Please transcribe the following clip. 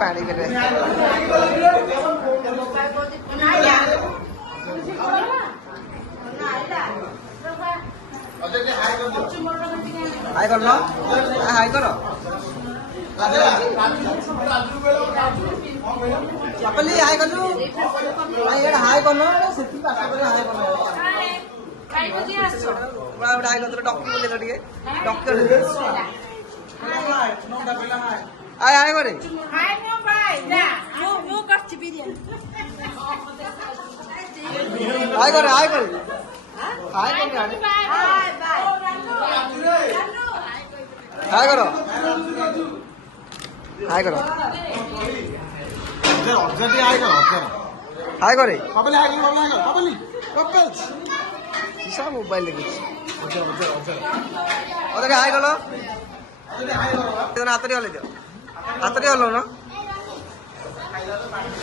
ପାଣି କେତେ ହାଇ କର ହାଇ କର ଚପଲି ହାଇ କଲୁ ହାଇ କର ସେଠି ପାଠ କରି ହାଇ କର ହାଇ କର ଡକ୍ଟର ବୋଲେ ଟିକେ ଡକ୍ଟର ହାଇ ହାଇ করে হাই করে হাই করে হাই করে হাই করো হাই করো হাই করে সব মোবাইল লেগেছে ওদেরকে হাই করো হাতরে হলে দিও হাতরে হলো না